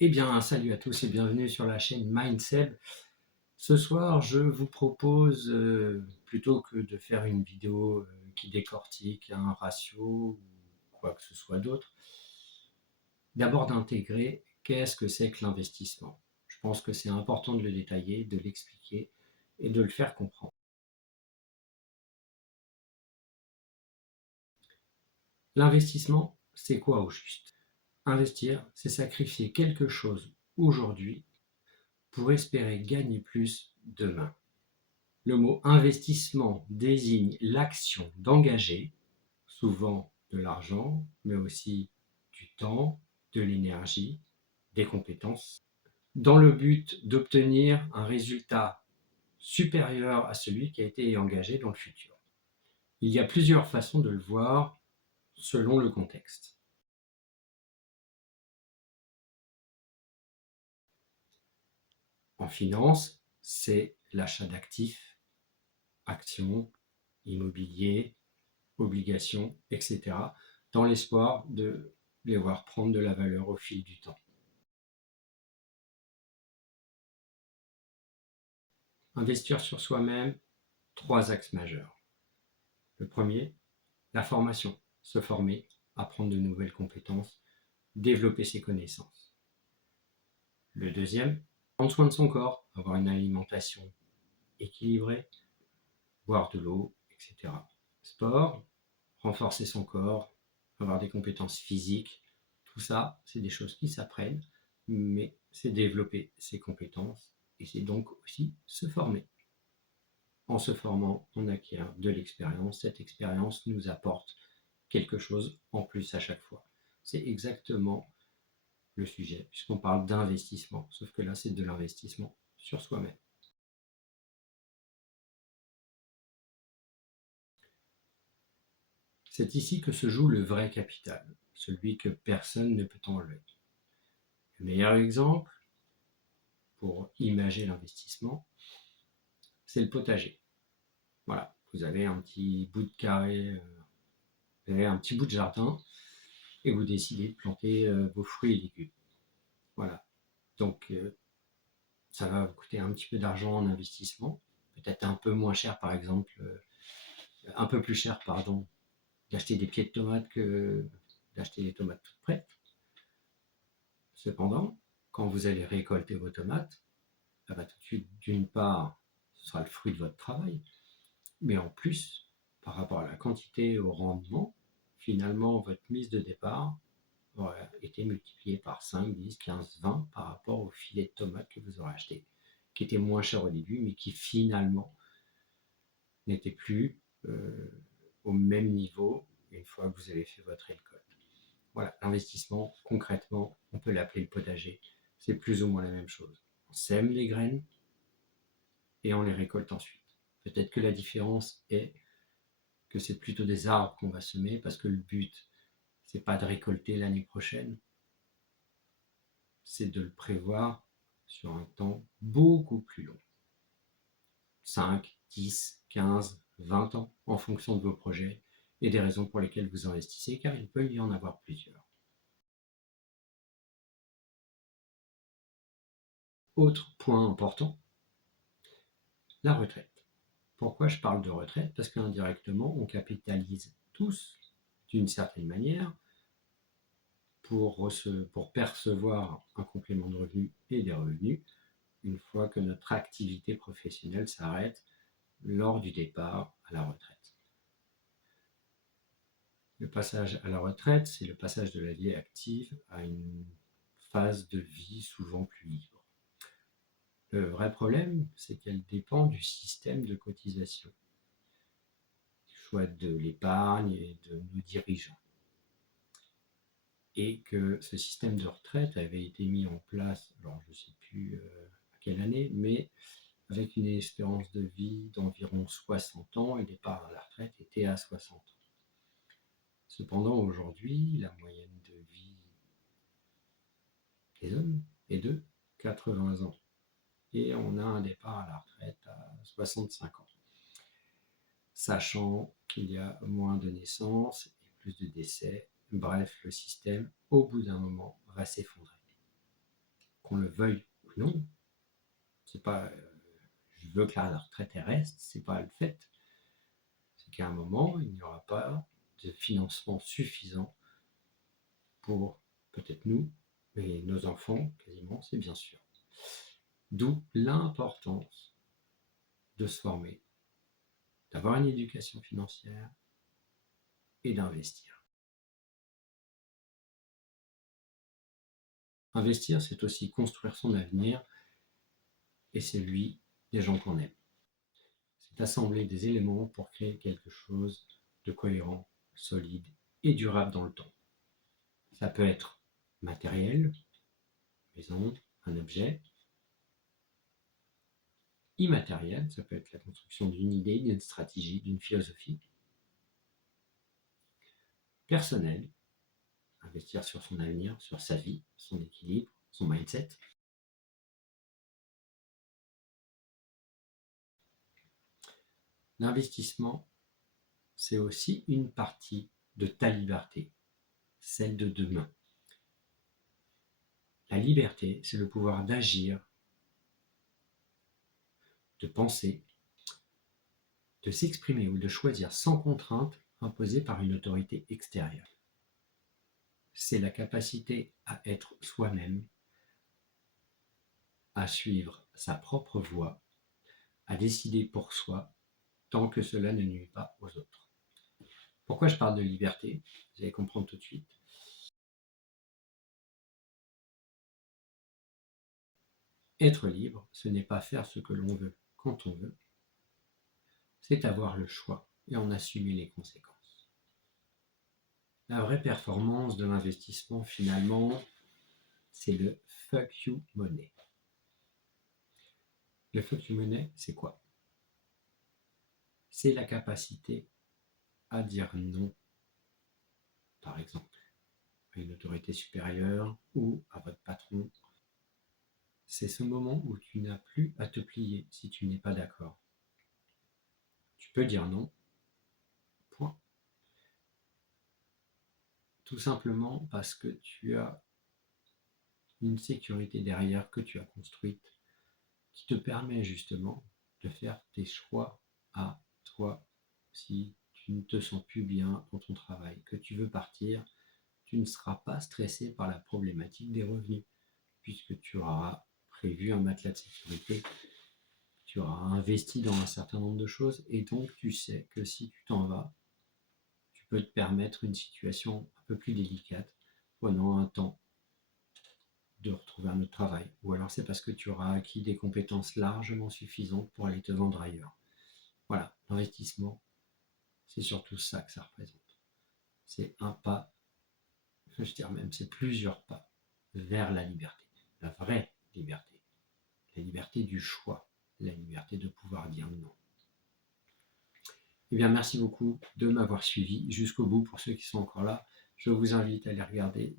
Eh bien, salut à tous et bienvenue sur la chaîne Mindseb. Ce soir, je vous propose, plutôt que de faire une vidéo qui décortique un ratio ou quoi que ce soit d'autre, d'abord d'intégrer qu'est-ce que c'est que l'investissement. Je pense que c'est important de le détailler, de l'expliquer et de le faire comprendre. L'investissement, c'est quoi au juste? Investir, c'est sacrifier quelque chose aujourd'hui pour espérer gagner plus demain. Le mot investissement désigne l'action d'engager, souvent de l'argent, mais aussi du temps, de l'énergie, des compétences, dans le but d'obtenir un résultat supérieur à celui qui a été engagé dans le futur. Il y a plusieurs façons de le voir selon le contexte. En finance, c'est l'achat d'actifs, actions, immobilier, obligations, etc., dans l'espoir de les voir prendre de la valeur au fil du temps. Investir sur soi-même, trois axes majeurs. Le premier, la formation, se former, apprendre de nouvelles compétences, développer ses connaissances. Le deuxième, prendre soin de son corps, avoir une alimentation équilibrée, boire de l'eau, etc. Sport, renforcer son corps, avoir des compétences physiques, tout ça, c'est des choses qui s'apprennent, mais c'est développer ses compétences et c'est donc aussi se former. En se formant, on acquiert de l'expérience. Cette expérience nous apporte quelque chose en plus à chaque fois. C'est exactement le sujet, puisqu'on parle d'investissement, sauf que là, c'est de l'investissement sur soi-même. C'est ici que se joue le vrai capital, celui que personne ne peut enlever. Le meilleur exemple pour imager l'investissement, c'est le potager. Voilà, vous avez un petit bout de carré, vous avez un petit bout de jardin, et vous décidez de planter vos fruits et légumes. Voilà, donc ça va vous coûter un petit peu d'argent en investissement, peut-être un peu moins cher par exemple, un peu plus cher pardon, d'acheter des pieds de tomates que d'acheter des tomates toutes prêtes. Cependant, quand vous allez récolter vos tomates, ça va tout de suite, d'une part, ce sera le fruit de votre travail, mais en plus, par rapport à la quantité et au rendement, finalement, votre mise de départ aura été multipliée par 5, 10, 15, 20 par rapport au filet de tomates que vous aurez acheté, qui était moins cher au début, mais qui finalement n'était plus au même niveau une fois que vous avez fait votre récolte. Voilà, l'investissement, concrètement, on peut l'appeler le potager. C'est plus ou moins la même chose. On sème les graines et on les récolte ensuite. Peut-être que la différence est que c'est plutôt des arbres qu'on va semer parce que le but, c'est pas de récolter l'année prochaine, c'est de le prévoir sur un temps beaucoup plus long. 5, 10, 15, 20 ans en fonction de vos projets et des raisons pour lesquelles vous investissez, car il peut y en avoir plusieurs. Autre point important, la retraite. Pourquoi je parle de retraite? Parce qu'indirectement, on capitalise tous, d'une certaine manière, pour percevoir un complément de revenu et des revenus une fois que notre activité professionnelle s'arrête lors du départ à la retraite. Le passage à la retraite, c'est le passage de la vie active à une phase de vie souvent plus libre. Le vrai problème, c'est qu'elle dépend du système de cotisation, du choix de l'épargne et de nos dirigeants. Et que ce système de retraite avait été mis en place, alors je ne sais plus à quelle année, mais avec une espérance de vie d'environ 60 ans, et le départ à la retraite était à 60 ans. Cependant, aujourd'hui, la moyenne de vie des hommes est de 80 ans. Et on a un départ à la retraite à 65 ans. Sachant qu'il y a moins de naissances et plus de décès, bref, le système, au bout d'un moment, va s'effondrer. qu'on le veuille ou non. C'est pas je veux que la retraite reste, c'est pas le fait. C'est qu'à un moment, il n'y aura pas de financement suffisant pour peut-être nous, mais nos enfants, quasiment, c'est bien sûr. D'où l'importance de se former, d'avoir une éducation financière et d'investir. Investir, c'est aussi construire son avenir et celui des gens qu'on aime. C'est assembler des éléments pour créer quelque chose de cohérent, solide et durable dans le temps. Ça peut être matériel, maison, un objet. Immatériel, ça peut être la construction d'une idée, d'une stratégie, d'une philosophie. Personnel, investir sur son avenir, sur sa vie, son équilibre, son mindset. L'investissement, c'est aussi une partie de ta liberté, celle de demain. La liberté, c'est le pouvoir d'agir, de penser, de s'exprimer ou de choisir sans contrainte imposée par une autorité extérieure. C'est la capacité à être soi-même, à suivre sa propre voie, à décider pour soi, tant que cela ne nuit pas aux autres. Pourquoi je parle de liberté? Vous allez comprendre tout de suite. Être libre, ce n'est pas faire ce que l'on veut quand on veut, c'est avoir le choix et en assumer les conséquences. La vraie performance de l'investissement, finalement, c'est le fuck you money. Le fuck you money, c'est quoi? C'est la capacité à dire non, par exemple, à une autorité supérieure ou à votre patron. C'est ce moment où tu n'as plus à te plier si tu n'es pas d'accord. Tu peux dire non, point. Tout simplement parce que tu as une sécurité derrière que tu as construite qui te permet justement de faire tes choix à toi. Si tu ne te sens plus bien dans ton travail, que tu veux partir, tu ne seras pas stressé par la problématique des revenus, puisque tu auras prévu un matelas de sécurité, tu auras investi dans un certain nombre de choses, et donc tu sais que si tu t'en vas, tu peux te permettre une situation un peu plus délicate pendant un temps de retrouver un autre travail. Ou alors c'est parce que tu auras acquis des compétences largement suffisantes pour aller te vendre ailleurs. Voilà, l'investissement, c'est surtout ça que ça représente. C'est un pas, je dirais même, c'est plusieurs pas vers la liberté, la vraie liberté, la liberté du choix, la liberté de pouvoir dire non. Eh bien, merci beaucoup de m'avoir suivi jusqu'au bout. Pour ceux qui sont encore là, je vous invite à aller regarder